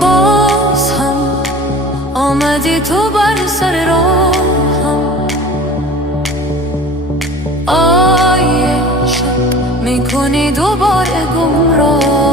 باز هم آمدی تو بر سر راهم، آیه شب میکنی دوباره گمراه.